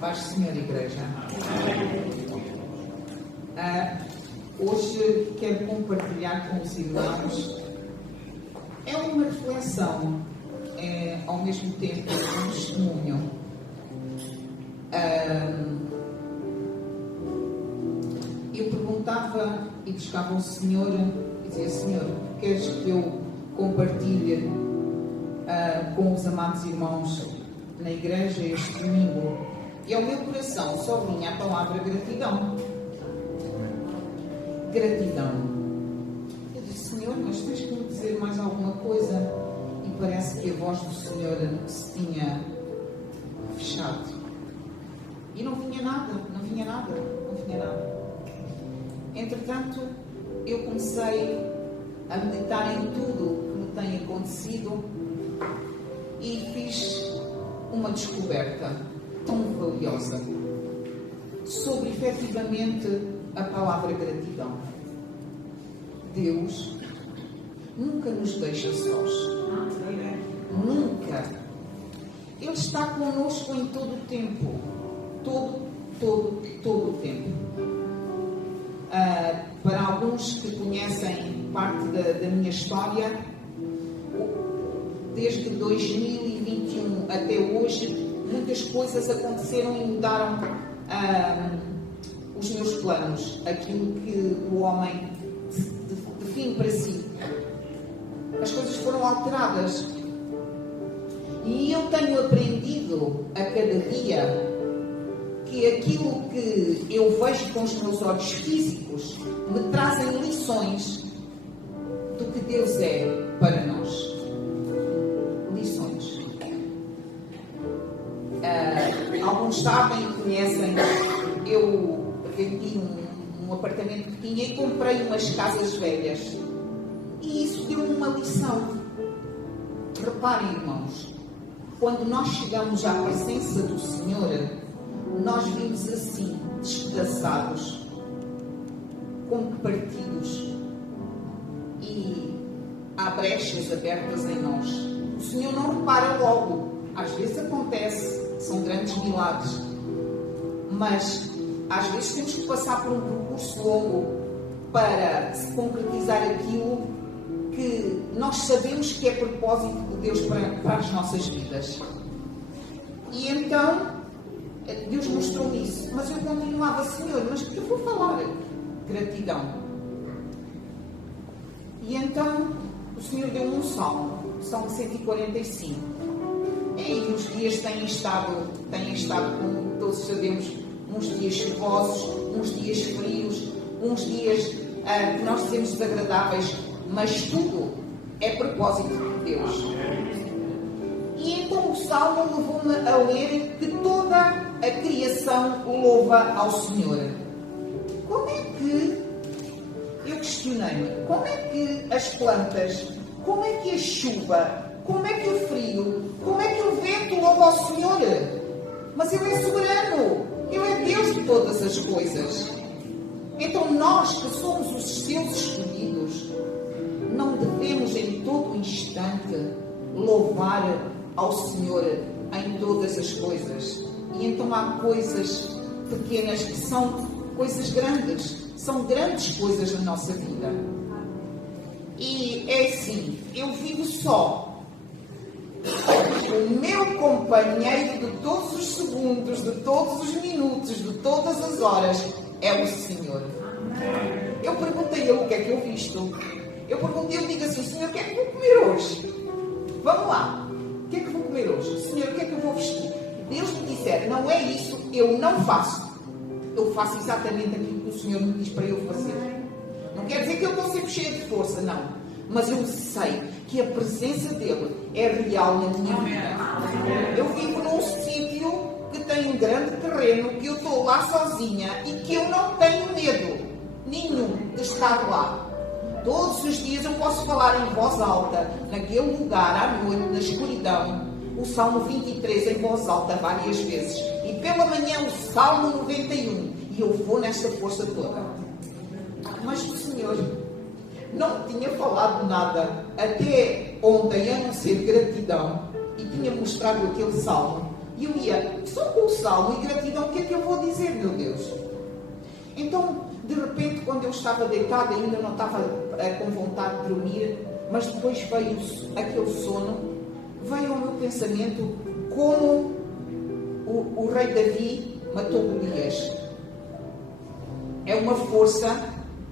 Paz do Senhor, Igreja. Hoje quero compartilhar com os irmãos. É uma reflexão, ao mesmo tempo um testemunho. Eu perguntava e buscava o Senhor e dizia: Senhor, queres que eu compartilhe com os amados irmãos na igreja este domingo? E ao meu coração só vinha a palavra gratidão. Gratidão. Eu disse: Senhor, mas tens que me dizer mais alguma coisa? E parece que a voz do Senhor se tinha fechado. E não vinha nada. Entretanto, eu comecei a meditar em tudo o que me tem acontecido e fiz uma descoberta tão valiosa sobre efetivamente a palavra gratidão. Deus nunca nos deixa sós. Nunca. Ele está connosco em todo o tempo. Todo o tempo. Para alguns que conhecem parte da minha história, desde 2021 até hoje, muitas coisas aconteceram e mudaram os meus planos, aquilo que o homem define para si. As coisas foram alteradas. E eu tenho aprendido a cada dia que aquilo que eu vejo com os meus olhos físicos me trazem lições do que Deus é para nós. Lições. Alguns sabem e conhecem, eu vendi um apartamento que tinha e comprei umas casas velhas. E isso deu-me uma lição. Reparem, irmãos, quando nós chegamos à presença do Senhor, nós vimos assim, despedaçados, como que partidos, e há brechas abertas em nós. O Senhor não repara logo, às vezes acontece, são grandes milagres, mas às vezes temos que passar por um percurso longo para se concretizar aquilo que nós sabemos que é propósito de Deus para as nossas vidas. E então Deus mostrou-me isso, mas eu continuava: Senhor, mas eu vou falar gratidão. E então o Senhor deu-me um salmo, Salmo 145. E os dias têm estado, como todos sabemos, uns dias chuvosos, uns dias frios, uns dias que nós dizemos desagradáveis, mas tudo é propósito de Deus. E então o Salmo levou-me a ler que toda a criação louva ao Senhor. Como é que, eu questionei-me, como é que as plantas, como é que a chuva, como é que o frio, como é que o vento louva ao Senhor? Mas Ele é soberano, Ele é Deus de todas as coisas. Então nós, que somos os seus escolhidos, não devemos em todo instante louvar ao Senhor em todas as coisas. E então há coisas pequenas que são coisas grandes, são grandes coisas na nossa vida. E é assim, eu vivo só. O meu companheiro de todos os segundos, de todos os minutos, de todas as horas é o Senhor. Eu perguntei a Ele o que é que eu visto. Eu digo assim: Senhor, o que é que vou comer hoje? Vamos lá. O que é que vou comer hoje? Senhor, o que é que eu vou vestir? Deus me disser: não é isso, eu não faço. Eu faço exatamente aquilo que o Senhor me diz para eu fazer. Não quer dizer que eu estou sempre cheia de força, não. Mas eu sei que a presença dEle é real na minha vida. Eu vivo num sítio que tem um grande terreno, que eu estou lá sozinha e que eu não tenho medo nenhum de estar lá. Todos os dias eu posso falar em voz alta, naquele lugar, à noite, na escuridão, o Salmo 23 em voz alta várias vezes. E pela manhã o Salmo 91. E eu vou nesta força toda. Mas o Senhor não tinha falado nada até ontem, a não ser gratidão. E tinha mostrado aquele Salmo. E eu ia, só com o salmo e gratidão, o que é que eu vou dizer, meu Deus? Então, de repente, quando eu estava deitada, ainda não estava com vontade de dormir, mas depois veio aquele sono, veio ao meu pensamento como o rei Davi matou Golias. É uma força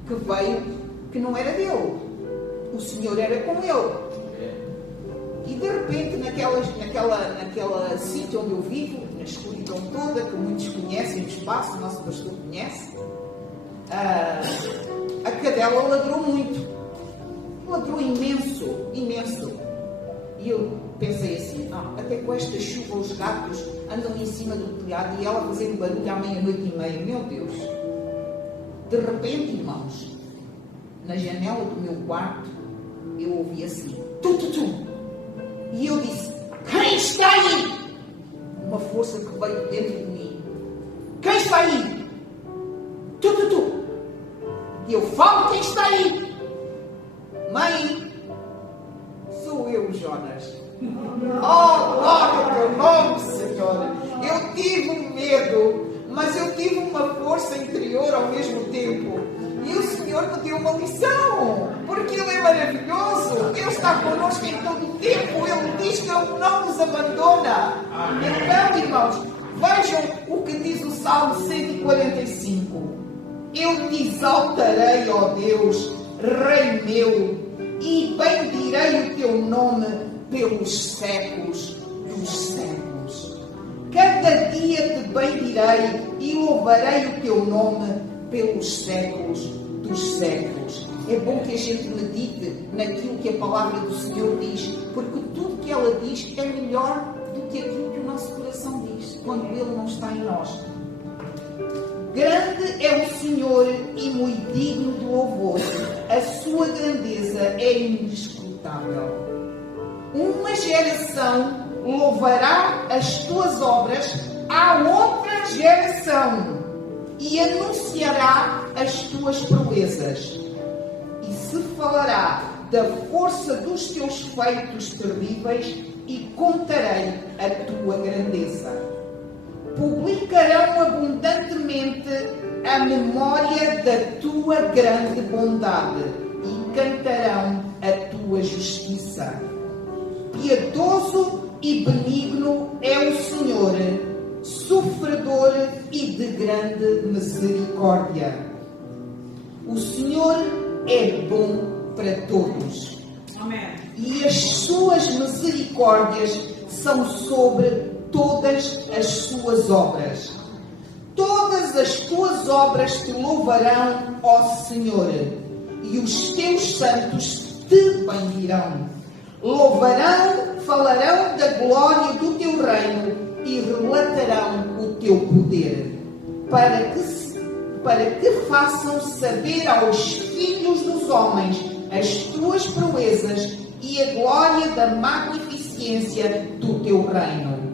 que veio, que não era dele. O Senhor era com ele. E de repente, naquela sítio onde eu vivo, na escuridão toda, que muitos conhecem, o espaço, o nosso pastor conhece, a cadela ladrou muito. Ladrou imenso, imenso. E eu pensei assim, até com esta chuva os gatos andam em cima do telhado e ela fazendo barulho à meia-noite e meia. Meu Deus! De repente, irmãos, na janela do meu quarto, eu ouvi assim, tu. E eu disse, quem está aí? Uma força que veio dentro de mim. Quem está aí? Tu. E eu falo, quem está aí? Mãe, sou eu, Jonas. Oh, glória ao teu nome, Senhor. Eu tive um medo, mas eu tive uma força interior ao mesmo tempo. E o Senhor me deu uma lição, porque Ele é maravilhoso. Ele está connosco em todo o tempo. Ele diz que Ele não nos abandona. Então, irmãos, vejam o que diz o Salmo 145. Eu te exaltarei, ó Deus, Rei meu, e bendirei o teu nome pelos séculos dos séculos. Cada dia te bendirei e louvarei o teu nome pelos séculos dos séculos. É bom que a gente medite naquilo que a palavra do Senhor diz, porque tudo que ela diz é melhor do que aquilo que o nosso coração diz, quando Ele não está em nós. Grande é o Senhor e muito digno de louvor. A sua grandeza é inescrutável. Uma geração louvará as tuas obras à outra geração e anunciará as tuas proezas. E se falará da força dos teus feitos terríveis e contarei a tua grandeza. Publicarão abundantemente a memória da tua grande bondade e cantarão a tua justiça. Piedoso e benigno é o Senhor, sofredor e de grande misericórdia. O Senhor é bom para todos. Amém. E as suas misericórdias são sobre todas as suas obras. Todas as tuas obras te louvarão, ó Senhor, e os teus santos te bendirão. Louvarão, falarão da glória do teu reino e relatarão o teu poder, para que façam saber aos filhos dos homens as tuas proezas e a glória da magnificência do teu reino.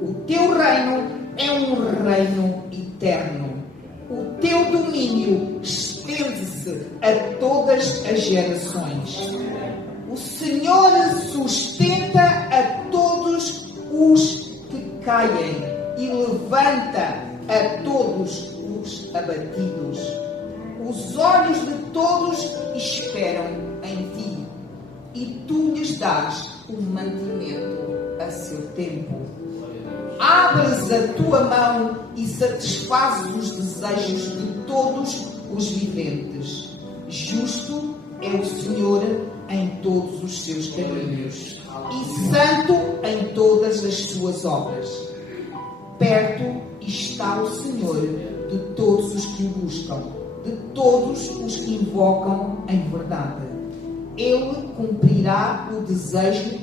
O teu reino é um reino eterno. O teu domínio estende-se a todas as gerações. O Senhor sustenta a todos os que caem e levanta a todos os abatidos. Os olhos de todos esperam em ti e tu lhes dás o mantimento a seu tempo. Abres a tua mão e satisfazes os desejos de todos os viventes. Justo é o Senhor em todos os seus caminhos e santo em todas as suas obras. Perto está o Senhor de todos os que o buscam, de todos os que invocam em verdade. Ele cumprirá o desejo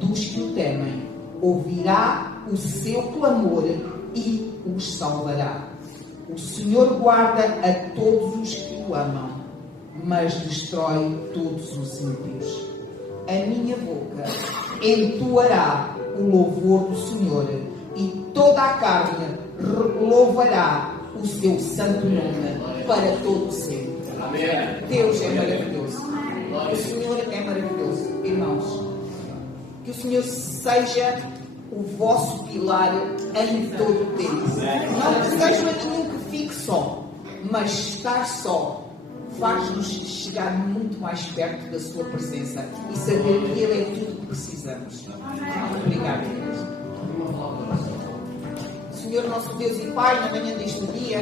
dos que o temem, ouvirá o seu clamor e os salvará. O Senhor guarda a todos os que o amam, mas destrói todos os ímpios. A minha boca entoará o louvor do Senhor e toda a carne louvará o seu santo nome para todo sempre. Amém. Deus é maravilhoso. O Senhor é maravilhoso. Irmãos, que o Senhor seja o vosso pilar em todo o tempo. Não que seja nenhum que fique só, mas estar só faz-nos chegar muito mais perto da sua presença e saber que Ele é tudo o que precisamos. Obrigada, Deus. Senhor nosso Deus e Pai, na manhã deste dia,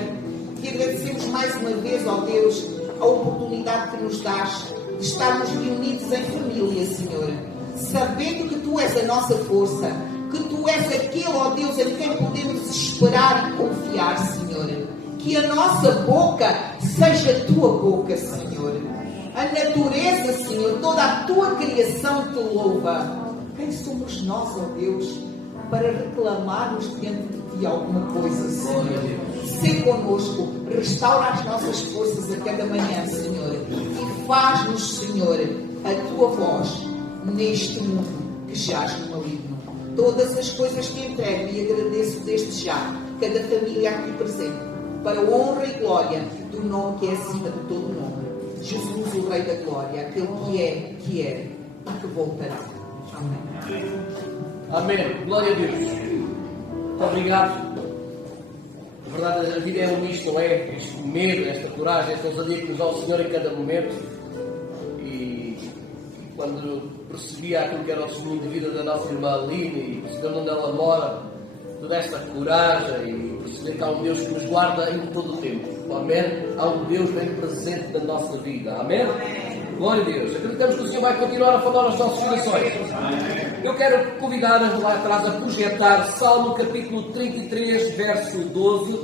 te agradecemos mais uma vez, ó Deus, a oportunidade que nos dás de estarmos reunidos em família, Senhor, sabendo que Tu és a nossa força, que Tu és aquele, ó Deus, em quem podemos esperar e confiar, Senhor. Que a nossa boca seja a Tua boca, Senhor. A natureza, Senhor, toda a Tua criação Te louva. Quem somos nós, ó Deus, para reclamarmos diante de Ti alguma coisa, Senhor? Sê conosco, restaura as nossas forças a cada manhã, Senhor, e faz-nos, Senhor, a Tua voz neste mundo que jaz no maligno. Todas as coisas Te entrego e agradeço desde já cada família aqui presente, para a honra e glória do nome que é acima de todo nome. Jesus, o Rei da Glória, aquele que é e que voltará. Amém. Amém. Glória a Deus. Muito obrigado. Na verdade, a vida é um misto, não é? Este medo, esta coragem, esta ousadia que nos dá o Senhor em cada momento. E quando percebia aquilo que era o testemunho de vida da nossa irmã Aline e perceber onde ela mora, toda esta coragem e perceber que há um Deus que nos guarda em todo o tempo. Amém? Há um Deus bem presente na nossa vida. Amém? Glória a Deus. Acreditamos que o Senhor vai continuar a falar aos nossos corações. Eu quero convidar-vos lá atrás a projetar Salmo capítulo 33, verso 12.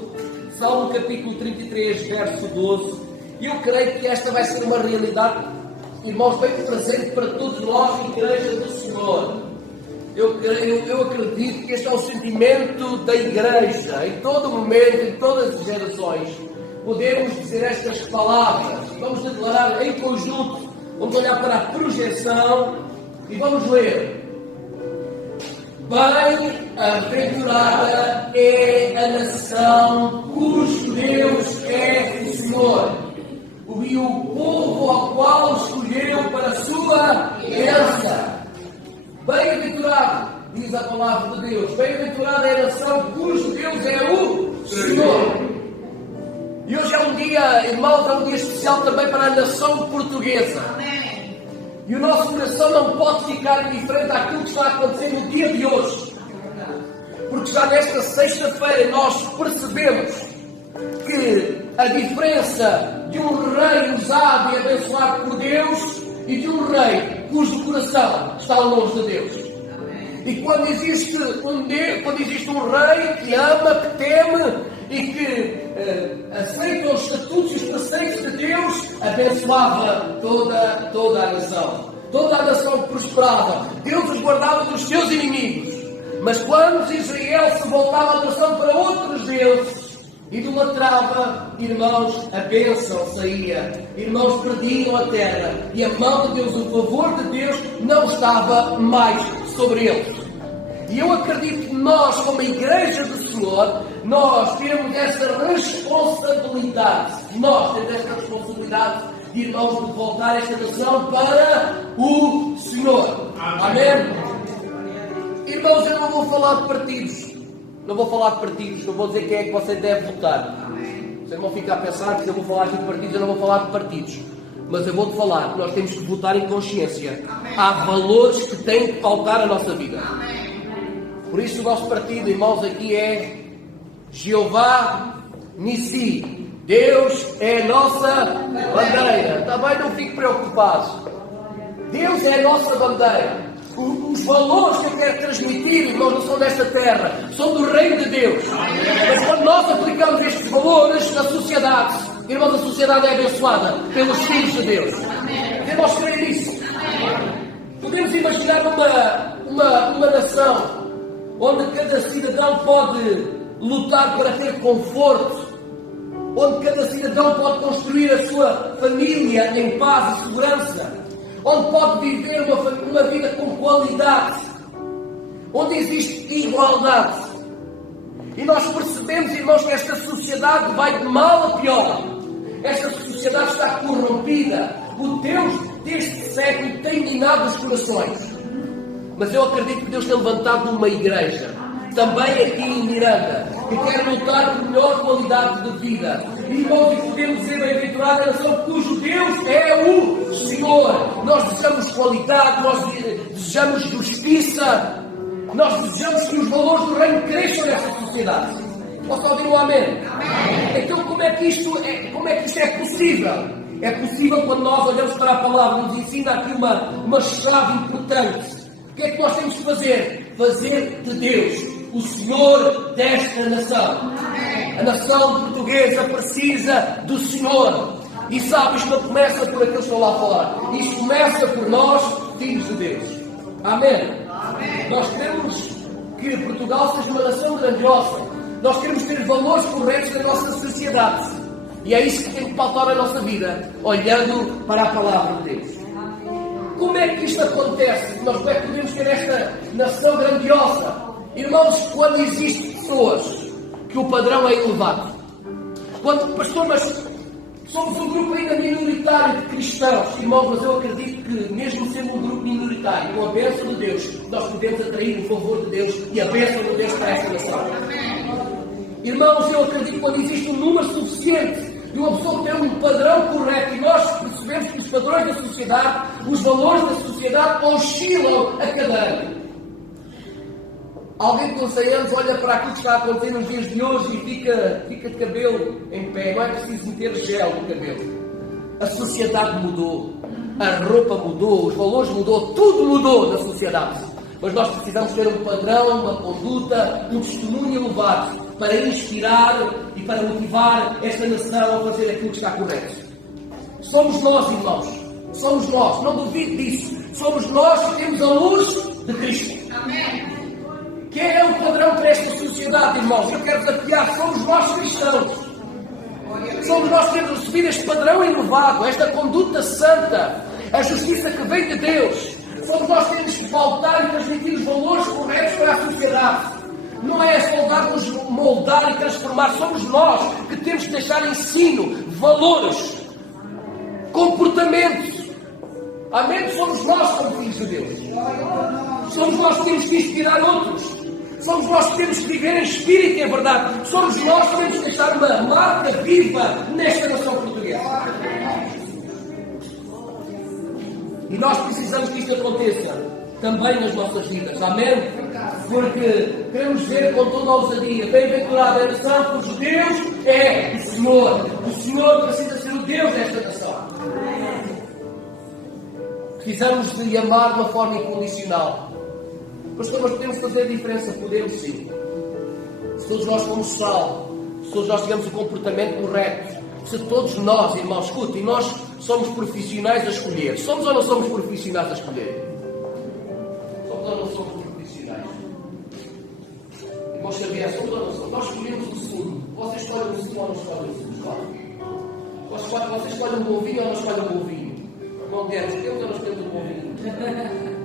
Salmo capítulo 33, verso 12. E eu creio que esta vai ser uma realidade, irmãos, bem presente para todos nós, Igreja do Senhor. Eu acredito que este é o sentimento da Igreja, em todo momento, em todas as gerações. Podemos dizer estas palavras, vamos declarar em conjunto, vamos olhar para a projeção e vamos ler. Bem-aventurada é a nação cujo Deus é o Senhor, e o povo ao qual escolheu para a sua herança. Bem-aventurado, diz a palavra de Deus, bem-aventurada é a nação cujo Deus é o Senhor. E hoje é um dia, irmãos, é um dia especial também para a nação portuguesa. E o nosso coração não pode ficar indiferente àquilo que está a acontecer no dia de hoje. Porque já nesta sexta-feira nós percebemos que a diferença de um rei usado e abençoado por Deus e de um rei cujo coração está longe de Deus. E quando existe um rei que ama, que teme e que aceita os estatutos e os preceitos de Deus, abençoava toda a nação. Toda a nação prosperava. Deus os guardava dos seus inimigos. Mas quando Israel se voltava a atenção para outros deuses, idolatrava, irmãos, a bênção saía. Irmãos, perdiam a terra. E a mão de Deus, o favor de Deus, não estava mais sobre eles. E eu acredito que nós, como Igreja do Senhor, nós temos essa responsabilidade. Nós temos essa responsabilidade de, irmãos, de voltar esta nação para o Senhor. Amém? Irmãos, eu não vou falar de partidos. Não vou falar de partidos. Não vou dizer quem é que você deve votar. Vocês vão ficar a pensar que eu vou falar aqui de partidos. Eu não vou falar de partidos. Mas eu vou-te falar que nós temos que votar em consciência. Há valores que têm que pautar a nossa vida. Por isso o nosso partido, irmãos, aqui é Jeová Nissi. Deus é a nossa bandeira. Também não fique preocupado. Deus é a nossa bandeira. Os valores que eu quero transmitir, irmãos, não são desta terra, são do reino de Deus. Mas quando nós aplicamos estes valores na sociedade, irmãos, a sociedade é abençoada pelos filhos de Deus. Devemos crer nisso. Podemos imaginar uma nação onde cada cidadão pode lutar para ter conforto, onde cada cidadão pode construir a sua família em paz e segurança, onde pode viver uma vida com qualidade, onde existe igualdade. E nós percebemos, irmãos, que esta sociedade vai de mal a pior. Esta sociedade está corrompida. O Deus deste século tem minado os corações. Mas eu acredito que Deus tem levantado uma igreja, também aqui em Miranda, que quer lutar por melhor qualidade de vida. Irmãos, e podemos dizer, bem-aventurada a nação cujo Deus é o Senhor. Nós desejamos qualidade, nós desejamos justiça, nós desejamos que os valores do reino cresçam nesta sociedade. Posso ouvir um amém? Amém? Então como é que isto é possível? É possível quando nós olhamos para a palavra, nos ensina aqui uma chave importante. O que é que nós temos que fazer? Fazer de Deus o Senhor desta nação. A nação portuguesa precisa do Senhor. E sabe, isto não começa por aqueles que estão lá fora. Isto começa por nós, filhos de Deus. Amém? Amém. Nós queremos que Portugal seja uma nação grandiosa. Nós queremos ter valores corretos na nossa sociedade. E é isso que tem que pautar a nossa vida, olhando para a palavra de Deus. Como é que isto acontece? Nós como é que podemos ter esta nação grandiosa? Irmãos, quando existem pessoas que o padrão é elevado. Pastor, mas somos um grupo ainda minoritário de cristãos. Irmãos, mas eu acredito que mesmo sendo um grupo minoritário, com a bênção de Deus, nós podemos atrair o favor de Deus e a bênção de Deus para esta nação. Irmãos, eu acredito que quando existe um número suficiente de uma pessoa ter um padrão correto, e nós percebemos que os padrões da sociedade, os valores da sociedade oscilam a cada ano. Alguém com 100 anos olha para aquilo que está a acontecer nos dias de hoje e fica de cabelo em pé. Não é preciso meter gel no cabelo. A sociedade mudou. A roupa mudou. Os valores mudou. Tudo mudou na sociedade. Mas nós precisamos ter um padrão, uma conduta, um testemunho elevado para inspirar e para motivar esta nação a fazer aquilo que está correto. Somos nós, irmãos. Somos nós. Não duvide disso. Somos nós que temos a luz de Cristo. Amém. Quem é o padrão para esta sociedade, irmãos? Eu quero desafiar. Somos nós cristãos. Somos nós que temos recebido este padrão elevado, esta conduta santa, a justiça que vem de Deus. Somos nós que temos que voltar e transmitir os valores corretos para a sociedade. Não é soldarmos moldar e transformar. Somos nós que temos que deixar ensino, valores, comportamentos. Amém? Somos nós como filhos de Deus. Somos nós que temos que inspirar outros. Somos nós que temos que viver em espírito e em verdade. Somos nós que temos que deixar uma marca viva nesta nação portuguesa. E nós precisamos que isto aconteça também nas nossas vidas. Amém? Porque queremos ver com toda a ousadia. Bem-aventurada a nação, cujo Deus é o Senhor. O Senhor precisa ser o Deus desta nação. Precisamos de amar de uma forma incondicional. Pastor, mas podemos fazer a diferença? Podemos sim. Se todos nós somos sal, se todos nós tivermos o comportamento correto, se todos nós, irmãos, escutem, nós somos profissionais a escolher. Somos ou não somos profissionais a escolher? Somos ou não somos profissionais? Irmãos Xavier, somos ou não somos? Nós escolhemos o segundo. Vocês escolhem o segundo ou não escolhem o segundo? Vocês escolhem um bom vinho ou não escolhem um bom vinho? Não temos ou não temos um bom vinho?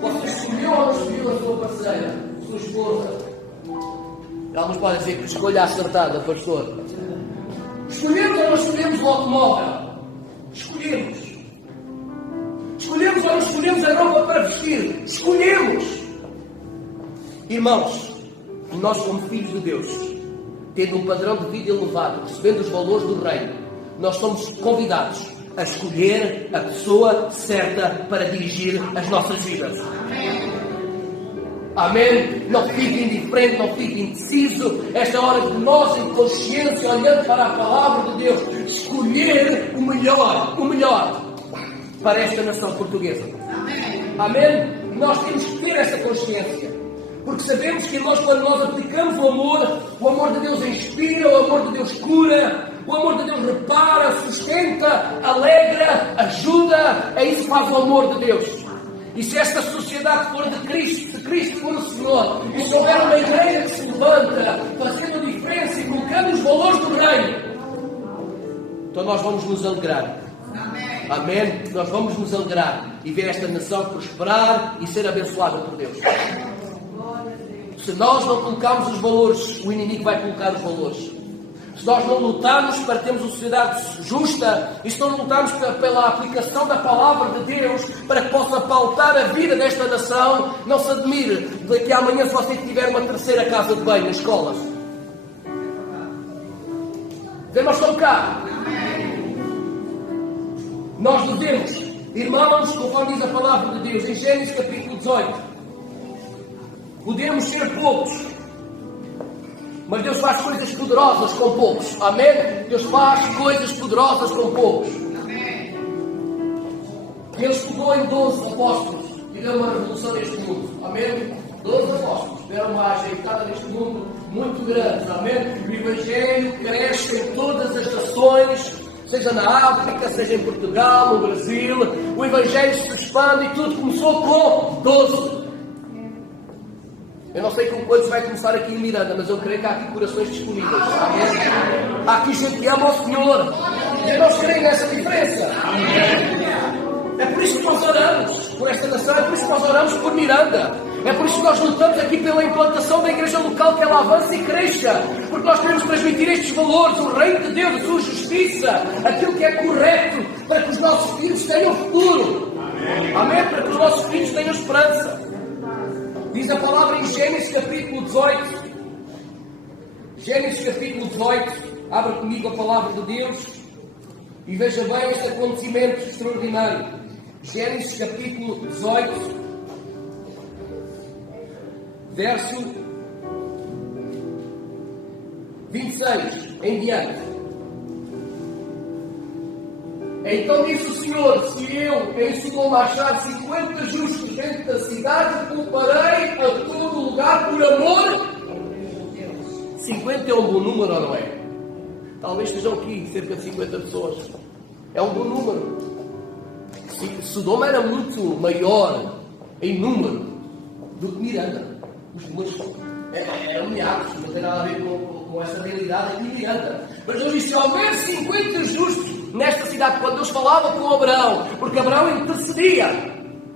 Você escolheu ou não escolheu a sua parceira, a sua esposa? Alguns podem dizer que escolha acertada, pastor. Escolhemos ou não escolhemos o automóvel? Escolhemos. Escolhemos ou não escolhemos a roupa para vestir? Escolhemos. Irmãos, nós como filhos de Deus, tendo um padrão de vida elevado, recebendo os valores do reino, nós somos convidados a escolher a pessoa certa para dirigir as nossas vidas. Amém? Não fique indiferente, não fique indeciso. Esta hora de nós, em consciência, olhando para a palavra de Deus, escolher o melhor para esta nação portuguesa. Amém? Nós temos que ter essa consciência. Porque sabemos que quando nós aplicamos o amor de Deus inspira, o amor de Deus cura, o amor de Deus repara, sustenta, alegra, ajuda. É isso que faz o amor de Deus. E se esta sociedade for de Cristo, se Cristo for o Senhor, e se houver uma igreja que se levanta, fazendo a diferença e colocando os valores do reino, então nós vamos nos alegrar. Amém? Nós vamos nos alegrar e ver esta nação prosperar e ser abençoada por Deus. Se nós não colocarmos os valores, o inimigo vai colocar os valores. se nós não lutarmos para termos uma sociedade justa, e se não lutarmos pela aplicação da palavra de Deus, para que possa pautar a vida desta nação, não se admire daqui a amanhã se você tiver uma terceira casa de banho nas escolas. Nós estamos cá. Nós devemos, irmãos, conforme diz a palavra de Deus, em Gênesis capítulo 18, podemos ser poucos, mas Deus faz coisas poderosas com poucos. Amém? Deus faz coisas poderosas com poucos. Deus pegou em 12 apóstolos e deu uma revolução neste mundo. Amém? 12 apóstolos deram uma ajeitada neste mundo muito grande. Amém? O Evangelho cresce em todas as nações, seja na África, seja em Portugal, no Brasil. O Evangelho se expande e tudo começou com 12. Eu não sei com quantos vai começar aqui em Miranda, mas eu creio que há aqui corações disponíveis. Amém? Há aqui gente que ama o Senhor. E nós queremos essa diferença. É por isso que nós oramos por esta nação, é por isso que nós oramos por Miranda. É por isso que nós lutamos aqui pela implantação da igreja local, que ela avance e cresça. Porque nós queremos transmitir estes valores, o reino de Deus, a sua justiça, aquilo que é correto, para que os nossos filhos tenham futuro. Amém? Para que os nossos filhos tenham esperança. Diz a palavra em Gênesis capítulo 18. Gênesis capítulo 18. Abra comigo a palavra de Deus e veja bem este acontecimento extraordinário. Gênesis capítulo 18, verso 26 em diante. Então disse o Senhor: se eu em Sodoma achar 50 justos dentro da cidade, culparei a todo lugar por amor. 50 é um bom número ou não é? Talvez estejam aqui cerca de 50 pessoas. É um bom número. Sodoma era muito maior em número do que Miranda. Os números eram milhares, não tem nada a ver com essa realidade aqui em Miranda. Mas Deus disse: se houver 50 justos nesta cidade, quando Deus falava com Abraão, porque Abraão intercedia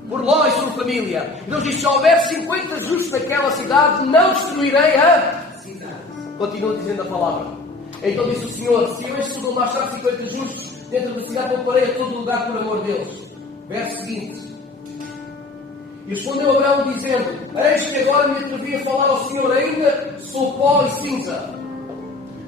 por Ló e sua família, Deus disse: se houver 50 justos naquela cidade, não destruirei a cidade. Continua dizendo a palavra. Então disse o Senhor: se eu em Sodoma achar 50 justos dentro da cidade, pouparei a todo lugar por amor deles. Verso seguinte. E respondeu Abraão dizendo: eis que agora me atrevi a falar ao Senhor, ainda sou pó e cinza.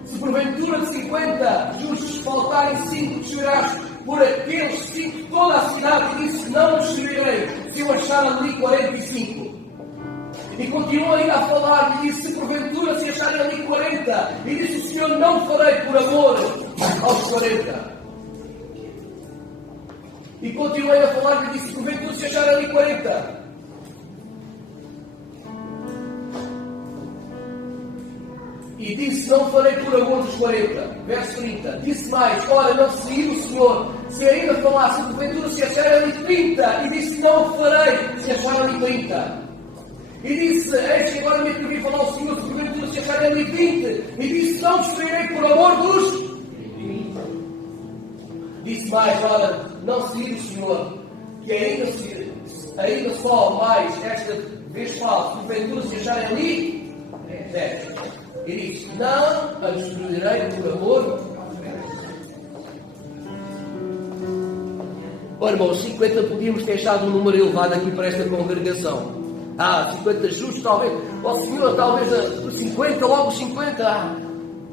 Se porventura de 50 justos faltarem 5, destruirás por aqueles 5 toda a cidade, e disse: não destruirei, se eu achar ali 45. E continuou ainda a falar, e disse: se porventura se acharem ali 40, e disse o Senhor: não farei por amor aos 40. E continuou ainda a falar, e disse: se porventura se acharem ali 40. E disse: não farei por amor dos 40. Verso 30. Disse mais: ora, não se o Senhor, se ainda falasse, porventura se acharem ali 30. E disse: não farei, se acharem ali 30. E disse: eis que agora me atrevi a falar ao Senhor, se porventura se acharem ali 20. E disse: não destruirei por amor dos 20. Disse mais: ora, não se o Senhor, que ainda só mais esta vez falo, se porventura se acharem ali 10. E disse: não a destruirei por amor. Ora, irmãos, 50 podíamos ter achado um número elevado aqui para esta congregação. 50 justos, talvez. Ó Senhor, talvez 50, logo 50.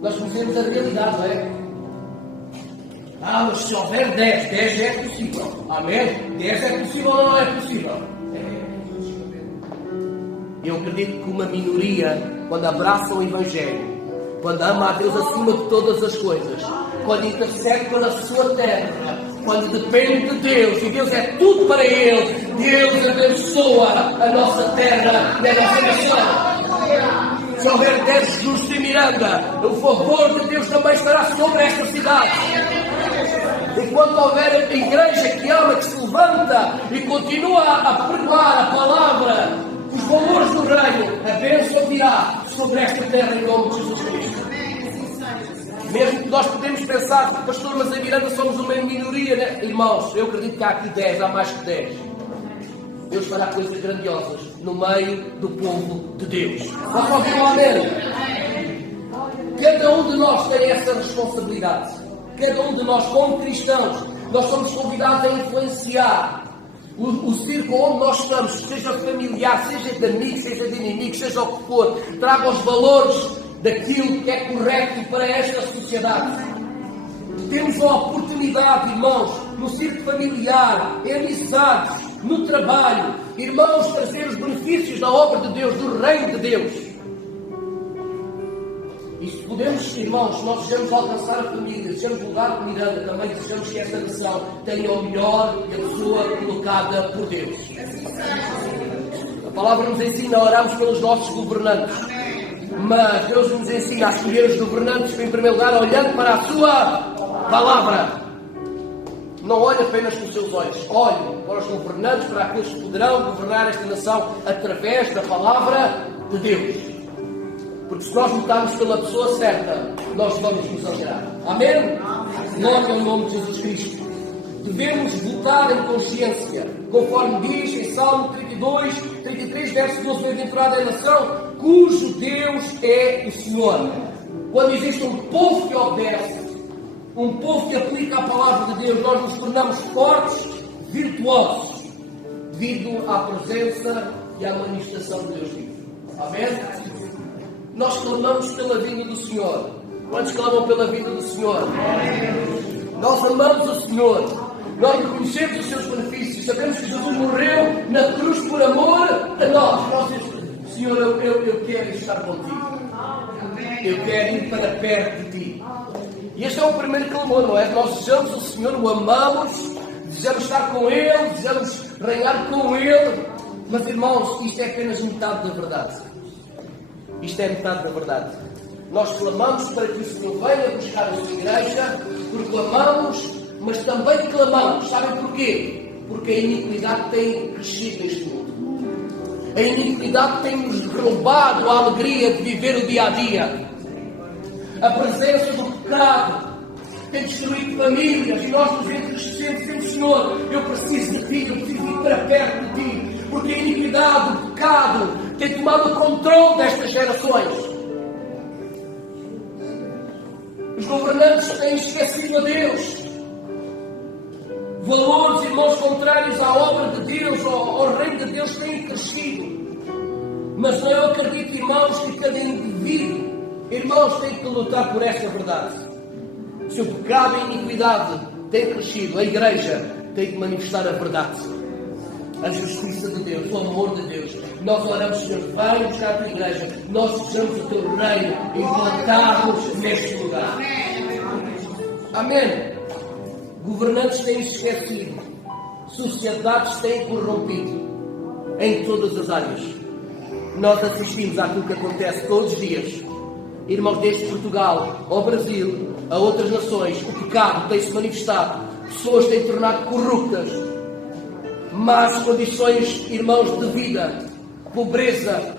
Nós conhecemos a realidade, não é? Mas se houver 10 é possível. Amém? 10 é possível ou não é possível? Eu acredito que uma minoria, quando abraça o Evangelho, quando ama a Deus acima de todas as coisas, quando intercede pela sua terra, quando depende de Deus, e Deus é tudo para Ele, Deus abençoa a nossa terra e a nossa nação. Se houver 10 justos em Miranda, o favor de Deus também estará sobre esta cidade. Enquanto houver igreja que ama, que se levanta e continua a pregoar a palavra, os valores do reino, a bênção virá sobre esta terra em nome de Jesus Cristo. Mesmo que nós podemos pensar que, pastor, mas em Miranda somos uma minoria, né? Irmãos, eu acredito que há aqui 10, há mais que 10. Deus fará coisas grandiosas no meio do povo de Deus. Vamos ouvir um amém. Cada um de nós tem essa responsabilidade. Cada um de nós, como cristãos, nós somos convidados a influenciar o círculo onde nós estamos, seja familiar, seja de amigos, seja de inimigos, seja o que for. Traga os valores daquilo que é correto para esta sociedade. Temos a oportunidade, irmãos, no círculo familiar, em amizades, no trabalho, irmãos, trazer os benefícios da obra de Deus, do reino de Deus. E se podemos, irmãos, nós desejamos alcançar a família, desejamos mudar de Miranda, também desejamos que esta nação tenha o melhor e a pessoa colocada por Deus. A palavra nos ensina a orarmos pelos nossos governantes. Mas Deus nos ensina a escolher os governantes, em primeiro lugar, olhando para a sua palavra. Não olhe apenas com os seus olhos. Olhe para os governantes, para aqueles que poderão governar esta nação através da palavra de Deus. Porque se nós votarmos pela pessoa certa, nós vamos nos alegrar. Amém? Glória ao nome de Jesus Cristo. Devemos votar em consciência, conforme diz em Salmo 32, 33, verso 12: bem-aventurada é a nação cujo Deus é o Senhor. Quando existe um povo que obedece, um povo que aplica a palavra de Deus, nós nos tornamos fortes, virtuosos, devido à presença e à manifestação de Deus vivo. Amém? Nós clamamos pela vida do Senhor. Quantos clamam pela vida do Senhor? Nós amamos o Senhor. Nós reconhecemos os seus benefícios. Sabemos que Jesus morreu na cruz por amor a nós. Nós dizemos: Senhor, eu quero estar contigo. Eu quero ir para perto de ti. E este é o primeiro clamor, não é? Nós desejamos o Senhor, o amamos, desejamos estar com Ele, desejamos reinar com Ele. Mas, irmãos, isto é apenas metade da verdade. Isto é metade da verdade. Nós clamamos para que o Senhor venha buscar a sua igreja, proclamamos, mas também clamamos. Sabem porquê? Porque a iniquidade tem crescido neste mundo. A iniquidade tem-nos roubado a alegria de viver o dia a dia. A presença do pecado tem destruído famílias e nós nos entristecemos, dizendo: Senhor, eu preciso de ti, eu preciso ir para perto de ti. Porque a iniquidade, o pecado, tem tomado o controle destas gerações. Os governantes têm esquecido a Deus. Valores, irmãos, contrários à obra de Deus, ao reino de Deus, têm crescido. Mas eu acredito, irmãos, que cada indivíduo, irmãos, tem que lutar por esta verdade. Se o pecado e a iniquidade têm crescido, a igreja tem que manifestar a verdade. A justiça de Deus, o amor de Deus. Nós oramos: Senhor, vai buscar a tua igreja. Nós desejamos o teu reino e plantar-nos neste lugar. Amém. Governantes têm esquecido. Sociedades têm corrompido. Em todas as áreas. Nós assistimos àquilo que acontece todos os dias. Irmãos, desde Portugal ao Brasil, a outras nações, o pecado tem-se manifestado. Pessoas têm tornado corruptas. Más condições, irmãos, de vida, pobreza,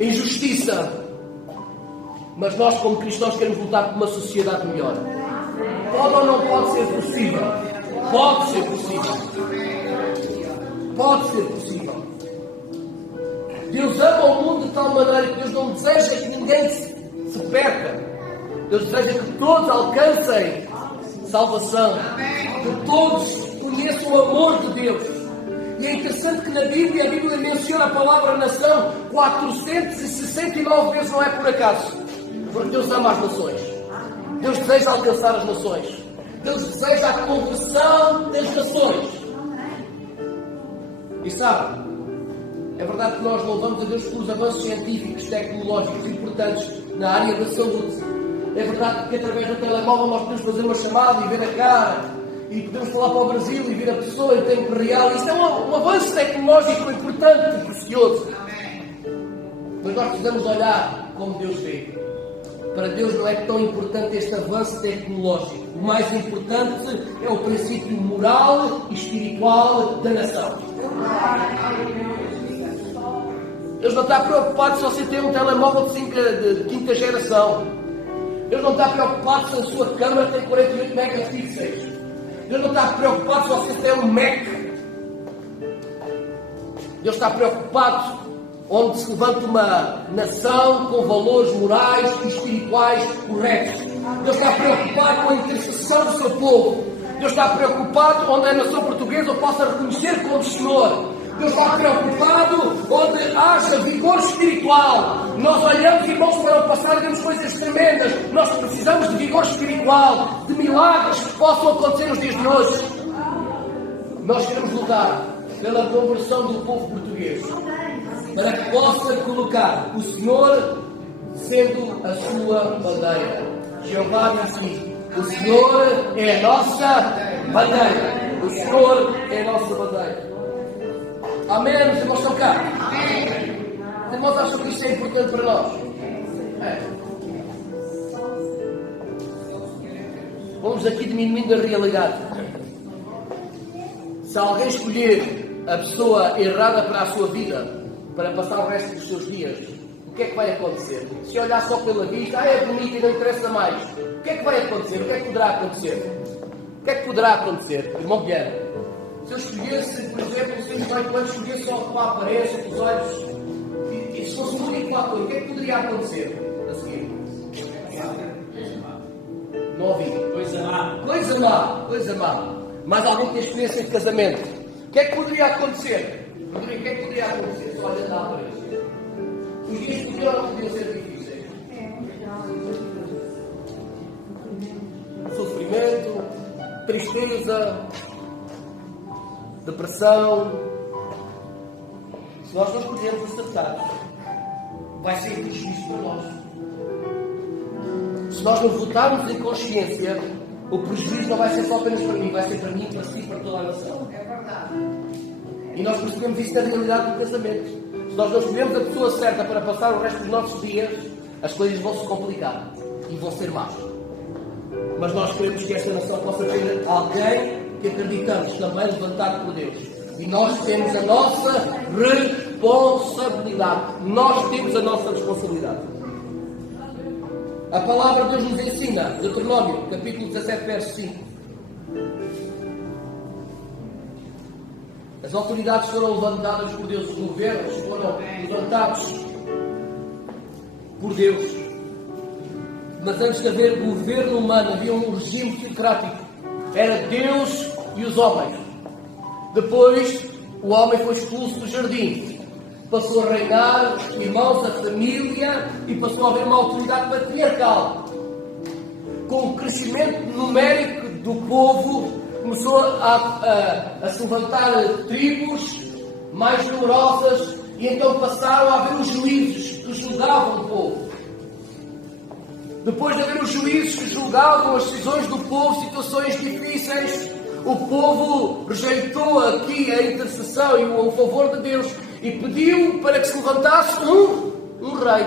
injustiça. Mas nós, como cristãos, queremos lutar por uma sociedade melhor. Pode ou não pode ser possível? Pode ser possível. Pode ser possível. Deus ama o mundo de tal maneira que Deus não deseja que ninguém se perca. Deus deseja que todos alcancem salvação. Que todos conheçam o amor de Deus. E é interessante que na Bíblia, a Bíblia menciona a palavra nação 469 vezes, não é por acaso. Porque Deus ama as nações. Deus deseja alcançar as nações. Deus deseja a conversão das nações. E sabe, é verdade que nós louvamos a Deus pelos avanços científicos, tecnológicos importantes na área da saúde. É verdade que através do telemóvel nós podemos fazer uma chamada e ver a cara. E podemos falar para o Brasil e ver a pessoa em tempo real. Isso é um avanço tecnológico importante e precioso. Mas nós precisamos olhar como Deus vê. Para Deus não é tão importante este avanço tecnológico. O mais importante é o princípio moral e espiritual da nação. Deus não está preocupado se você tem um telemóvel de quinta geração. Deus não está preocupado se a sua câmera tem 48 megapixels. Deus não está preocupado se você tem um Mac. Deus está preocupado onde se levanta uma nação com valores morais e espirituais corretos. Deus está preocupado com a intercessão do seu povo. Deus está preocupado onde a nação portuguesa o possa reconhecer como Senhor. Deus está preocupado onde haja vigor espiritual. Nós olhamos, irmãos, para o passado e vemos coisas tremendas. Nós precisamos de vigor espiritual, de milagres que possam acontecer nos dias de hoje. Nós queremos lutar pela conversão do povo português, para que possa colocar o Senhor sendo a sua bandeira. Jeová diz assim: o Senhor é a nossa bandeira. O Senhor é a nossa bandeira. Amém? Os irmãos estão cá? Amém. Os irmãos acham que isto é importante para nós? É. Vamos aqui diminuindo a realidade. Se alguém escolher a pessoa errada para a sua vida, para passar o resto dos seus dias, o que é que vai acontecer? Se olhar só pela vista, é bonito e não interessa mais. O que é que vai acontecer? O que é que poderá acontecer? O que é que poderá acontecer? Irmão Guilherme, se eu escolhesse, por exemplo, se eu escolhesse só com a aparência, com os olhos, e se fosse o único fator, o que é que poderia acontecer a seguir? Não ouvi. Coisa má. Coisa má. Coisa má. Mas alguém tem experiência de casamento. O que é que poderia acontecer? O que é que poderia acontecer? Só olhando a aparência. Os dias podiam ou não podiam ser difíceis? Sofrimento, tristeza, depressão. Se nós não pudermos acertar, vai ser difícil para nós. Se nós não votarmos em consciência, o prejuízo não vai ser só apenas para mim, vai ser para mim, para si, para toda a nação. É verdade. E nós percebemos isso na realidade do casamento. Se nós não escolhemos a pessoa certa para passar o resto dos nossos dias, as coisas vão se complicar e vão ser más. Mas nós queremos que esta nação possa ter alguém que acreditamos também levantado por Deus. E nós temos a nossa responsabilidade. Nós temos a nossa responsabilidade. A palavra de Deus nos ensina, Deuteronômio, capítulo 17, verso 5. As autoridades foram levantadas por Deus, os governos foram levantados por Deus. Mas antes de haver governo humano, havia um regime teocrático. Era Deus e os homens. Depois, o homem foi expulso do jardim. Passou a reinar, irmãos, a família, e passou a haver uma autoridade patriarcal. Com o crescimento numérico do povo, começou a se levantar tribos mais numerosas, e então passaram a haver os juízes que julgavam o povo. Depois de haver os juízes que julgavam as decisões do povo, situações difíceis, o povo rejeitou aqui a intercessão e o favor de Deus e pediu para que se levantasse um rei.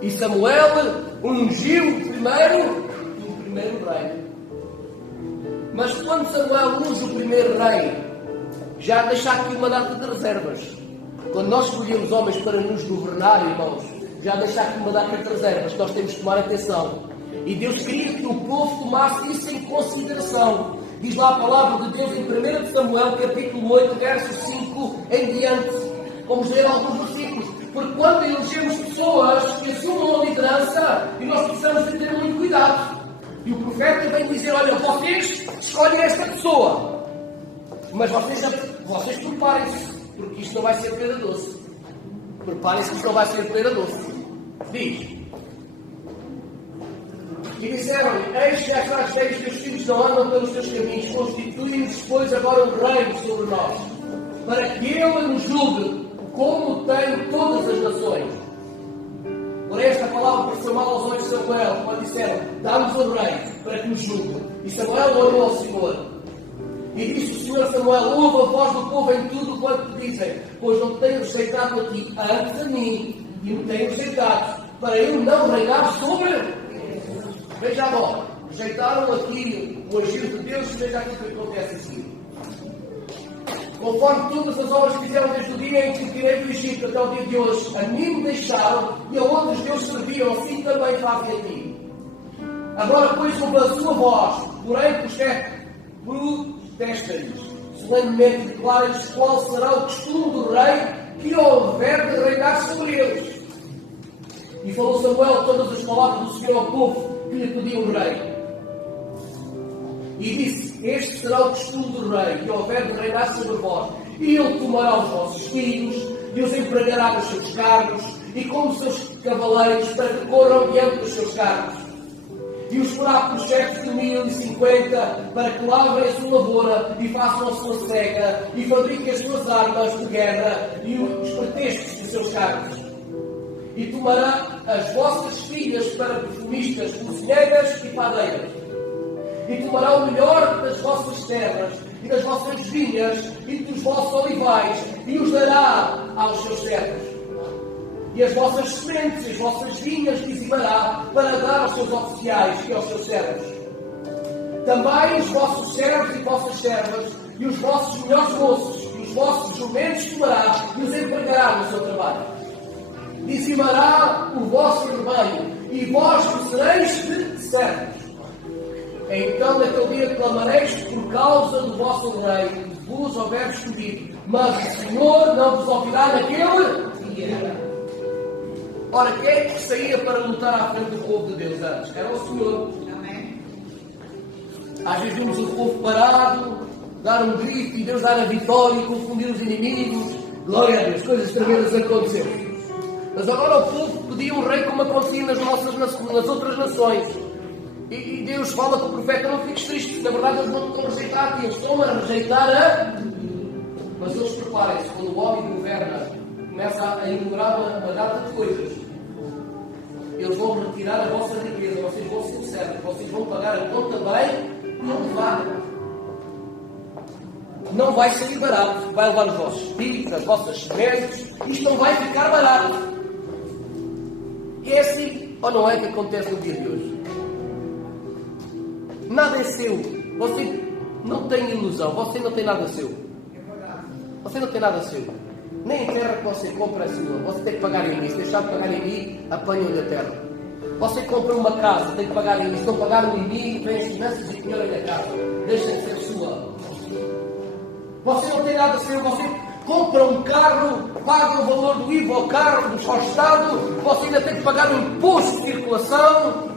E Samuel ungiu o primeiro rei. Mas quando Samuel unge o primeiro rei, já deixa aqui uma data de reservas. Quando nós escolhemos homens para nos governar, irmãos, já deixa aqui uma data de reservas que nós temos que tomar atenção. E Deus queria que o povo tomasse isso em consideração. Diz lá a palavra de Deus em 1 Samuel, capítulo 8, verso 5 em diante. Vamos ler alguns versículos. Porque quando elegemos pessoas que assumam a liderança, e nós precisamos de ter muito cuidado. E o profeta vem dizer: olha, vocês escolhem esta pessoa, mas vocês preparem-se, porque isto não vai ser pera doce. Preparem-se que isto não vai ser pera doce. Diz. E disseram-lhe: eis que esta às 10 teus filhos não andam pelos teus caminhos, constitui-nos, pois, agora um reino sobre nós, para que ele nos julgue, como tem todas as nações. Por esta palavra pareceu mal aos olhos de Samuel, quando disseram: dá-nos um rei, para que nos julgue. E Samuel orou ao Senhor. E disse o Senhor: Samuel, ouve a voz do povo em tudo quanto te dizem, pois não te tenho rejeitado a ti, antes a mim, e me tenho rejeitado, para eu não reinar sobre. Veja bom, rejeitaram aqui o agir de Deus, veja aqui o que acontece assim. Conforme todas as obras que fizeram desde o dia em que tirei do Egito até o dia de hoje, a mim me deixaram e a outros deuses serviam, assim também fazem a ti. Agora, pois, ouve a sua voz, porém protesta-lhes, solenemente declara-lhes qual será o costume do rei que houver de reinar sobre eles. E falou Samuel todas as palavras do Senhor ao povo que lhe pediam o rei. E disse: este será o costume do rei, que houver de reinar sobre vós. E ele tomará os vossos filhos, e os empregará nos seus cargos, e como seus cavaleiros, para que corram diante dos seus cargos. E os fará por chefes de 1050, para que lavrem a sua lavoura, e façam a sua cega, e fabriquem as suas armas de guerra, e os pretextos dos seus cargos. E tomará as vossas filhas para perfumistas, cozinheiras e padeiras. E tomará o melhor das vossas terras, e das vossas vinhas, e dos vossos olivais, e os dará aos seus servos. E as vossas sementes e as vossas vinhas dizimará para dar aos seus oficiais e aos seus servos. Também os vossos servos e vossas servas, e os vossos melhores moços, e os vossos jumentos tomará, e os empregará no seu trabalho. Dizimará o vosso rebanho, e vós me sereis de servos. Então naquele dia clamareis por causa do vosso rei, que vos houver escolhido, mas o Senhor não vos ouvirá naquele dia. Ora, quem é que saía para lutar à frente do povo de Deus antes? Era o Senhor. Amém. Às vezes vimos o povo parado, dar um grito e Deus dar a vitória e confundir os inimigos. Glória a Deus, coisas tremendas aconteceram. Mas agora o povo pedia um rei como acontecia nas outras nações. E Deus fala para o profeta: não fiques triste, porque na verdade eles não estão a rejeitar a ti, eles estão a rejeitar a... Mas eles preparem-se, quando o homem governa, começa a ignorar uma data de coisas. Eles vão retirar a vossa riqueza, vocês vão ser servos, vocês vão pagar a conta bem, não vai. Não vai sair barato, vai levar os vossos filhos, as vossas sementes, isto não vai ficar barato. E é assim, ou não é, que acontece no dia de hoje? Nada é seu. Você não tem ilusão. Você não tem nada seu. Você não tem nada seu. Nem a terra que você compra é sua. Você tem que pagar em mim. Se deixar de pagar em mim, apanham-lhe a terra. Você compra uma casa, tem que pagar em mim. Se não pagaram em mim, vem as finanças e piorem a casa. Deixa de ser sua. Você não tem nada seu. Você compra um carro, paga o valor do IVA ao carro, ao Estado. Você ainda tem que pagar o imposto de circulação.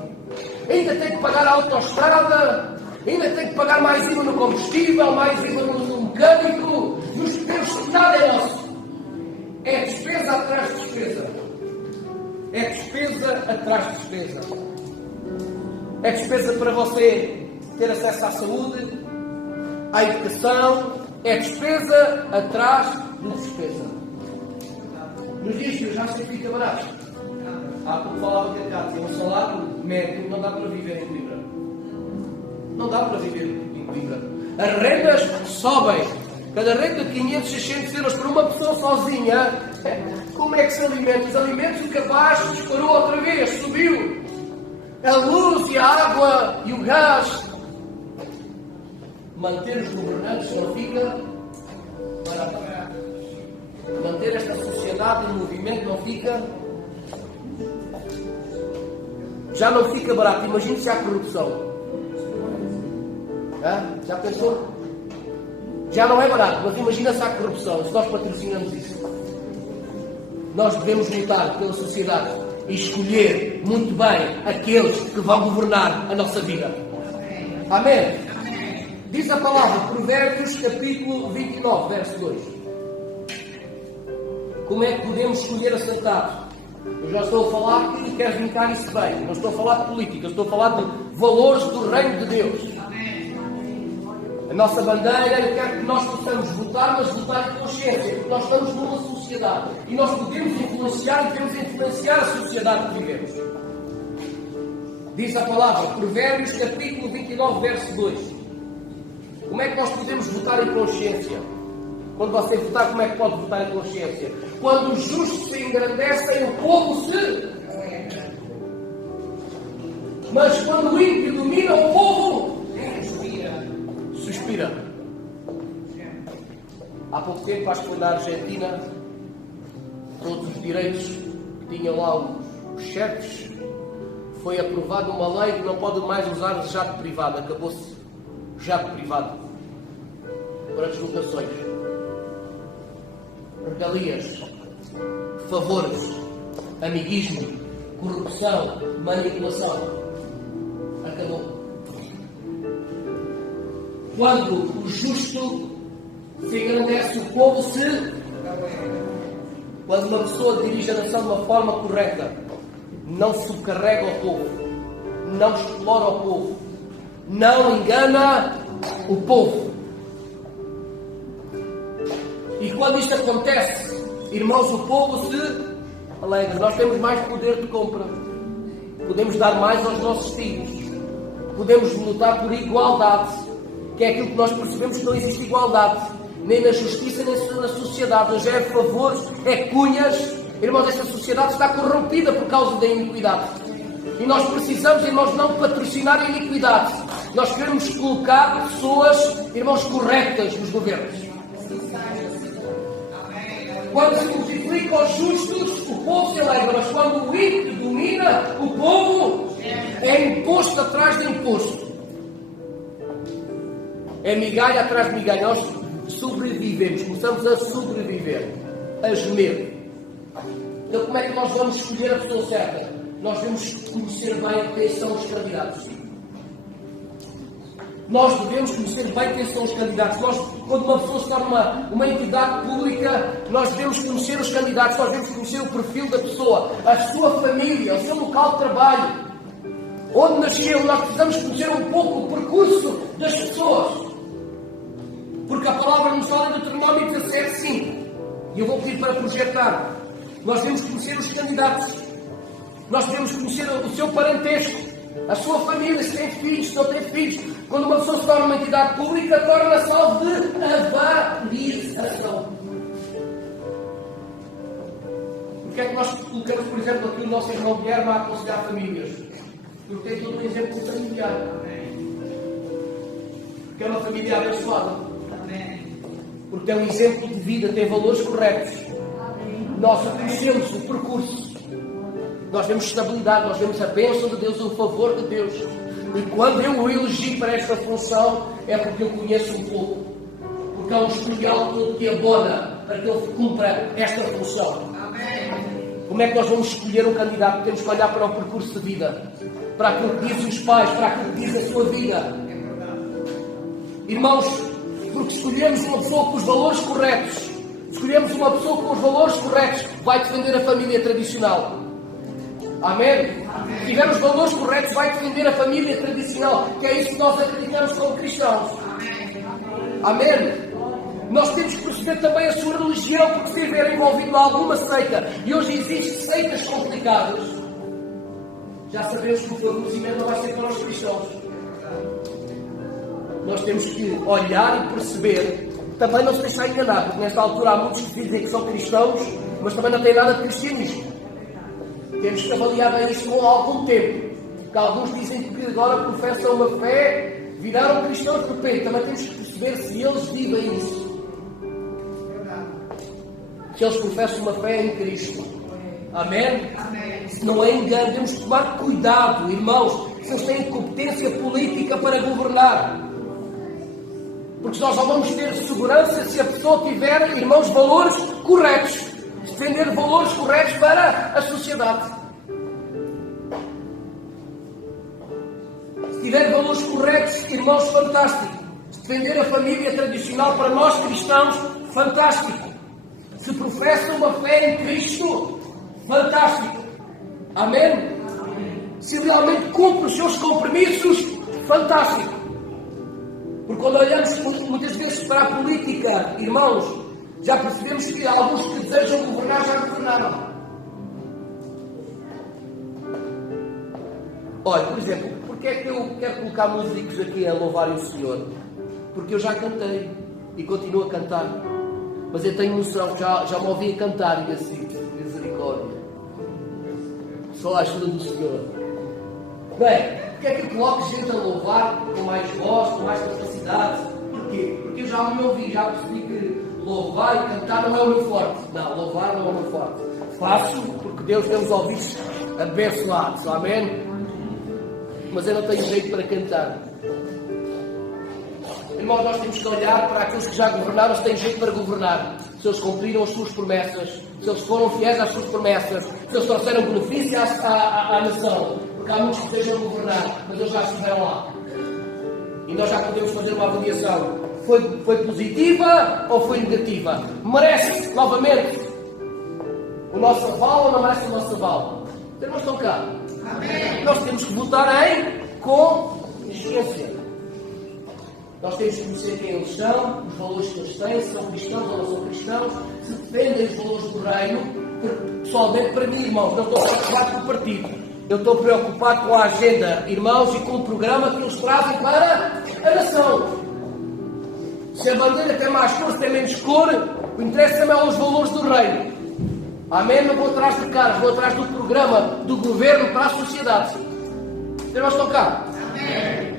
Ainda tem que pagar a autoestrada, ainda tem que pagar mais IVA no combustível, mais IVA no mecânico, nos preços, nada é nosso. É despesa atrás de despesa. É despesa atrás de despesa. É despesa para você ter acesso à saúde, à educação, é despesa atrás de despesa. Nos dias de hoje já se fica barato. Há pouco falava que cá tinha um salário médio, não dá para viver em Coimbra. Não dá para viver em Coimbra. As rendas sobem. Cada renda de 500, 600 euros por uma pessoa sozinha. Como é que se alimenta? Os alimentos, o cabaz disparou outra vez, subiu. A luz e a água e o gás. Manter os governantes não fica barato. Manter esta sociedade em movimento não fica. Já não fica barato. Imagine se há corrupção. Já pensou? Já não é barato, mas imagina se há corrupção. Se nós patrocinamos isso. Nós devemos lutar pela sociedade e escolher muito bem aqueles que vão governar a nossa vida. Amém? Diz a palavra, Provérbios capítulo 29, verso 2. Como é que podemos escolher acertado? Eu já estou a falar que queres brincar isso bem. Não estou a falar de política, estou a falar de valores do reino de Deus. A nossa bandeira, eu quero que nós possamos votar, mas votar em consciência, porque nós estamos numa sociedade. E nós podemos influenciar e devemos influenciar a sociedade que vivemos. Diz a palavra, Provérbios capítulo 29, verso 2. Como é que nós podemos votar em consciência? Quando você votar, como é que pode votar em consciência? Quando os justos se engrandecem, o povo se... Mas quando o ímpio domina, o povo... Suspira. Há pouco tempo, acho que foi na Argentina, todos os direitos que tinham lá os chefes, foi aprovada uma lei que não pode mais usar jato privado. Acabou-se jato privado para deslocações. regalias, favores, amiguismo, corrupção, manipulação. Acabou. Quando o justo se engrandece, o povo se... Quando uma pessoa dirige a nação de uma forma correta, não subcarrega o povo, não explora o povo, não engana o povo. E quando isto acontece, irmãos, o povo se alegra. Nós temos mais poder de compra, podemos dar mais aos nossos filhos, podemos lutar por igualdade, que é aquilo que nós percebemos, que não existe igualdade, nem na justiça, nem na sociedade. Hoje é favores, é cunhas. Irmãos, esta sociedade está corrompida por causa da iniquidade. E nós precisamos, irmãos, não patrocinar a iniquidade. Nós queremos colocar pessoas, irmãos, corretas nos governos. Quando se multiplica os justos, o povo se alegra. Mas quando o ímpio domina, o povo é imposto atrás de imposto. É migalha atrás de migalha. Nós sobrevivemos, começamos a sobreviver, a gemer. Então como é que nós vamos escolher a pessoa certa? Nós devemos conhecer bem quem são os candidatos. Nós devemos conhecer bem quem são os candidatos. Quando uma pessoa se torna uma entidade pública, nós devemos conhecer os candidatos, nós devemos conhecer o perfil da pessoa, a sua família, o seu local de trabalho, onde nasceu. Nós precisamos conhecer um pouco o percurso das pessoas. Porque a palavra nos fala em Deuteronômio 17:5. E eu vou pedir para projetar. Nós devemos conhecer os candidatos. Nós devemos conhecer o seu parentesco, a sua família, se tem filhos, se não tem filhos. Quando uma pessoa se torna uma entidade pública, torna-se alvo de avaliação. Porque é que nós colocamos, por exemplo, aqui o nosso irmão Guilherme a aconselhar famílias? Porque tem todo um exemplo familiar. Porque é uma família abençoada. Porque tem um exemplo de vida, tem valores corretos. Nós conhecemos o percurso. Nós vemos estabilidade, nós vemos a bênção de Deus, o favor de Deus. E quando eu o elogio para esta função, é porque eu conheço um pouco. Porque há um historial todo que abona para que ele cumpra esta função. Como é que nós vamos escolher um candidato? Temos que olhar para o percurso de vida, para aquilo que dizem os pais, para aquilo que diz a sua vida. Irmãos, porque escolhemos uma pessoa com os valores corretos, escolhemos uma pessoa com os valores corretos, vai defender a família tradicional. Amém? Se tiver os valores corretos, vai defender a família tradicional, que é isso que nós acreditamos como cristãos. Amém? Nós temos que perceber também a sua religião, porque se estiver envolvido em alguma seita, e hoje existem seitas complicadas, já sabemos que o favorecimento não vai ser para os cristãos. Nós temos que olhar e perceber, também não se deixar enganar, porque nesta altura há muitos que dizem que são cristãos, mas também não têm nada de cristianismo. Temos que avaliar bem isso com algum tempo. Porque alguns dizem que agora professam uma fé, viraram cristãos de repente. Também temos que perceber se eles vivem isso. Se eles professam uma fé em Cristo. Amém? Se não é engano, temos que tomar cuidado, irmãos, se eles têm competência política para governar. Porque nós só vamos ter segurança se a pessoa tiver, irmãos, valores corretos. Defender valores corretos para a sociedade. Se tiver valores corretos, irmãos, fantástico. Se defender a família tradicional para nós cristãos, fantástico. Se professa uma fé em Cristo, fantástico. Amém? Se realmente cumpre os seus compromissos, fantástico. Porque quando olhamos muitas vezes para a política, irmãos, já percebemos que alguns que desejam governar já governaram. Olha, por exemplo, porque é que eu quero colocar músicos aqui a louvarem o Senhor? Porque eu já cantei e continuo a cantar. Mas eu tenho noção, já me ouvi a cantar e assim, misericórdia. Só a ajuda do Senhor. Bem, porque é que eu coloco gente a louvar com mais voz, com mais capacidade? Porquê? Porque eu já me ouvi, já percebi que louvar e cantar não é o meu forte. Não, louvar não é o meu forte. Faço porque Deus deu os ouvidos abençoados. Amém? Mas eu não tenho jeito para cantar. Irmãos, nós temos que olhar para aqueles que já governaram, se têm jeito para governar. se eles cumpriram as suas promessas, se eles foram fiéis às suas promessas, se eles trouxeram benefício à nação. Porque há muitos que desejam governar, mas eles já estiveram lá. E nós já podemos fazer uma avaliação. Foi positiva ou foi negativa? Merece, novamente, o nosso aval ou não merece o nosso aval? Vocês não estão cá. Amém. Nós temos que votar em consciência. Nós temos que conhecer quem eles são, os valores que eles têm, se são cristãos ou não são cristãos, se defendem os valores do reino. Porque, pessoalmente, para mim, irmãos, não estou preocupado com o partido. Eu estou preocupado com a agenda, irmãos, e com o programa que eles trazem para a nação. Se a bandeira tem mais cor, se tem menos cor, o interesse também são os valores do reino. Amém? Não vou atrás de caras, vou atrás do programa do governo para a sociedade. Vocês não estão cá? Amém.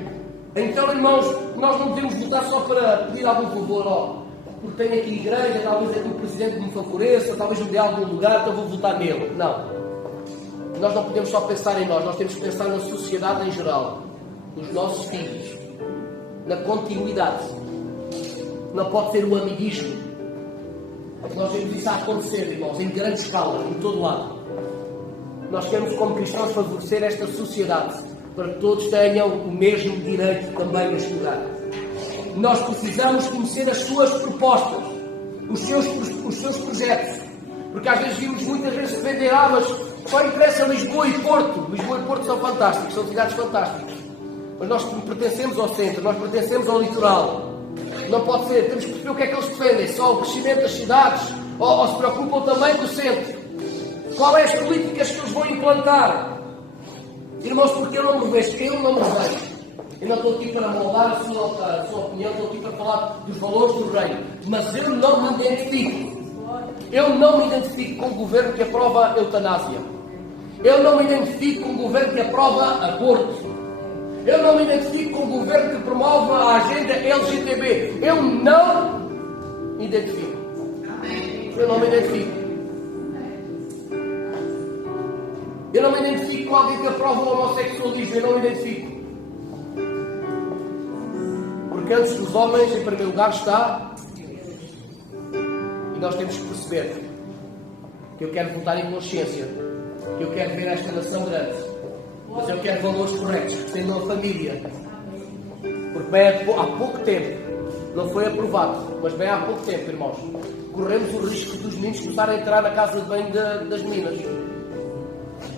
Então, irmãos, nós não devemos votar só para pedir algum favor, porque tenho aqui igreja, talvez aqui o presidente me favoreça, talvez me dê algum lugar, então vou votar nele. Não. Nós não podemos só pensar em nós temos que pensar na sociedade em geral, nos nossos filhos, na continuidade. Não pode ser o amiguismo. Nós vemos isso a acontecer, irmãos, em grande escala, em todo lado. Nós queremos, como cristãos, favorecer esta sociedade, para que todos tenham o mesmo direito também neste lugar. Nós precisamos conhecer as suas propostas, os seus projetos, porque às vezes vimos muitas vezes defender, mas só interessa Lisboa e Porto. Lisboa e Porto são fantásticos, são cidades fantásticas. Mas nós pertencemos ao centro, nós pertencemos ao litoral. Não pode ser, temos que perceber o que é que eles defendem, só o crescimento das cidades, ou se preocupam também com o centro. Qual é as políticas que eles vão implantar? Irmãos, porque eu não me vejo. Eu não estou aqui para moldar a sua opinião, estou aqui para falar dos valores do reino. Mas eu não me identifico. Eu não me identifico com um governo que aprova a eutanásia. Eu não me identifico com um governo que aprova aborto. Eu não me identifico com um governo que promove a agenda LGTB. Eu não me identifico. Eu não me identifico. Eu não me identifico com alguém que aprova o homossexualismo. Eu não me identifico. Porque antes dos homens, em primeiro lugar, está... E nós temos que perceber que eu quero votar em consciência, que eu quero ver esta nação grande, mas eu quero valores corretos, que sejam a família. Porque bem há pouco tempo, não foi aprovado, mas bem há pouco tempo, irmãos, corremos o risco dos meninos começarem a entrar na casa de banho das meninas.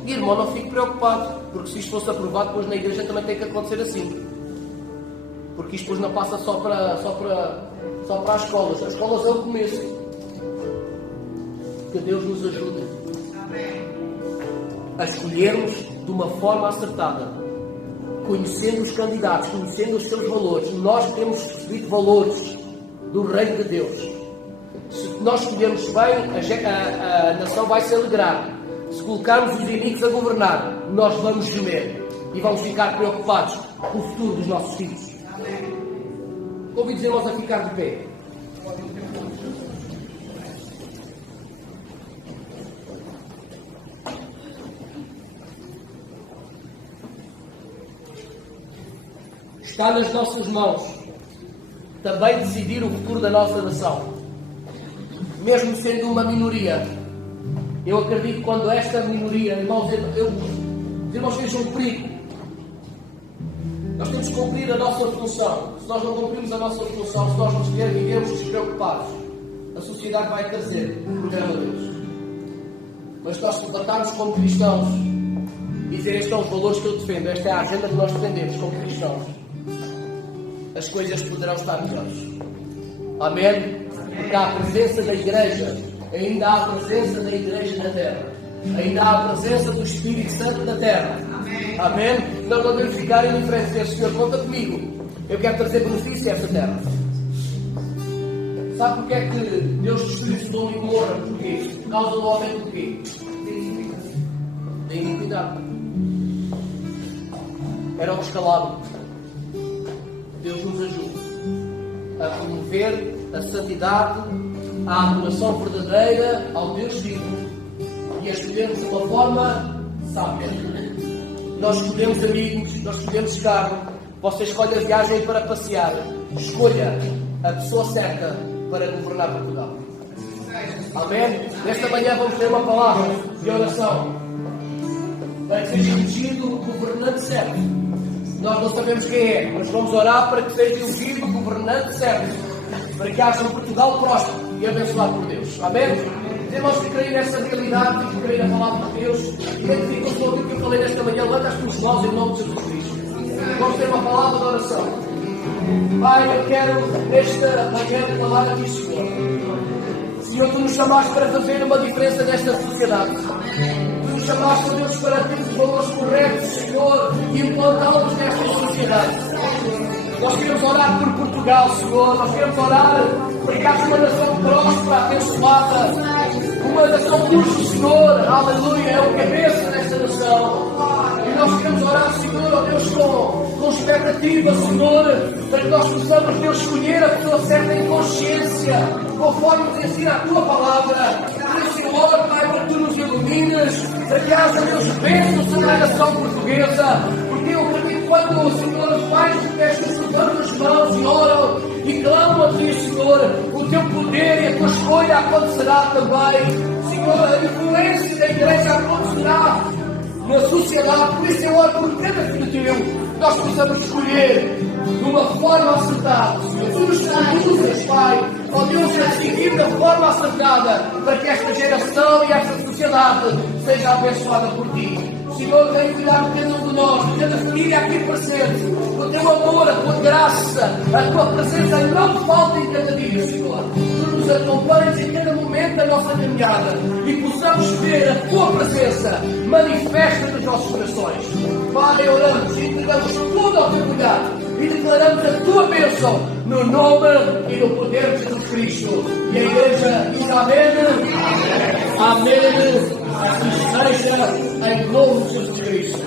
E, irmão, não fico preocupado, porque se isto fosse aprovado, depois na igreja também tem que acontecer assim. Porque isto depois não passa só para as escolas. As escolas é o começo. Que Deus nos ajude a escolhermos de uma forma acertada, conhecendo os candidatos, conhecendo os seus valores. Nós temos recebido valores do Reino de Deus. Se nós escolhermos bem, a nação vai se alegrar. Se colocarmos os inimigos a governar, nós vamos gemer e vamos ficar preocupados com o futuro dos nossos filhos. Convido os irmãos a ficar de pé. Está nas nossas mãos também decidir o futuro da nossa nação. Mesmo sendo uma minoria, eu acredito que quando esta minoria, irmãos, os irmãos vejam um perigo. Nós temos que cumprir a nossa função. Se nós não cumprirmos a nossa função, se nós nos vivemos despreocupados, a sociedade vai trazer o programa de Deus. Mas se nós levantarmos como cristãos e dizer estes são os valores que eu defendo, esta é a agenda que nós defendemos como cristãos, as coisas poderão estar melhores. Amém? Porque há a presença da igreja, ainda há a presença da igreja na terra, ainda há a presença do Espírito Santo na terra. Amém? Nós não devemos ficar indiferentes a este Senhor, conta comigo. Eu quero trazer benefício a esta terra. Sabe porque é que Deus destruiu Sodoma e Gomorra? Porquê? Por causa do homem do quê? Da iniquidade. Era o descalabro. Deus nos ajude a promover a santidade, a adoração verdadeira ao Deus vivo e a escolhermos de uma forma sábia. Nós escolhemos amigos, nós escolhemos carro, você escolhe a viagem para passear. Escolha a pessoa certa para governar Portugal. Amém? Nesta manhã vamos ter uma palavra de oração para que seja elegido o governante certo. Nós não sabemos quem é, mas vamos orar para que seja elegido o governante certo, para que haja um Portugal próspero e abençoado por Deus. Amém? Irmãos que creem nesta realidade e que creem na palavra de Deus, identificam-se com aquilo que eu falei nesta manhã, levanta as tuas mãos em nome de Jesus Cristo. Vamos ter uma palavra de oração. Pai, eu quero nesta manhã declarar a ti, Senhor. Senhor, tu nos chamaste para fazer uma diferença nesta sociedade. Tu nos chamaste, Deus, para ter os valores corretos, Senhor, e implantá-los nesta sociedade. Nós queremos orar por Portugal, Senhor. Nós queremos orar para que haja uma nação próspera, abençoada. Uma nação cujo Senhor, aleluia, é o cabeça desta nação. E nós queremos orar, Senhor, ó Deus, com expectativa, Senhor, para que nós possamos, Deus, escolher a pessoa certa em consciência, conforme nos ensina a Tua palavra. Senhor, Pai, para que Tu nos ilumines, para que haja, Deus, bênção sobre a nação portuguesa. Porque eu acredito quando, Senhor, os pais de festa se levantam as mãos e oram e clamam a Ti, Senhor, o Teu poder e a Tua escolha acontecerá também. Senhor, a influência da igreja acontecerá na sociedade. Por isso eu oro por cada filho Teu. Nós possamos escolher de uma forma acertada, Senhor. Tu nos conduzes, Pai, ó Deus, a decidir da forma acertada, para que esta geração e esta sociedade seja abençoada por Ti. Senhor, vem cuidar de cada um de nós, de cada família aqui presente. O Teu amor, a Tua graça, a Tua presença não falta em cada dia, Senhor. Tu nos acompanhes em cada momento da nossa caminhada e possamos ver a Tua presença manifesta nos nossos corações. Pai, oramos e entregamos tudo ao Teu cuidado e declaramos a Tua bênção no nome e no poder de Jesus Cristo. E a igreja diz amém. Amém. Assim seja em nome de Jesus Cristo.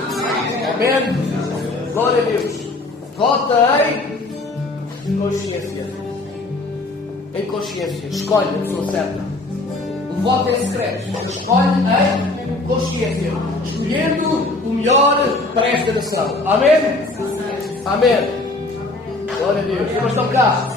Amém. Glória a Deus. Vota em consciência. Em consciência. Escolhe a pessoa certa. O voto é secreto. Escolhe em consciência. Escolhendo o melhor para esta nação. Amém? Amém. Glória a Deus. Mas estão cá.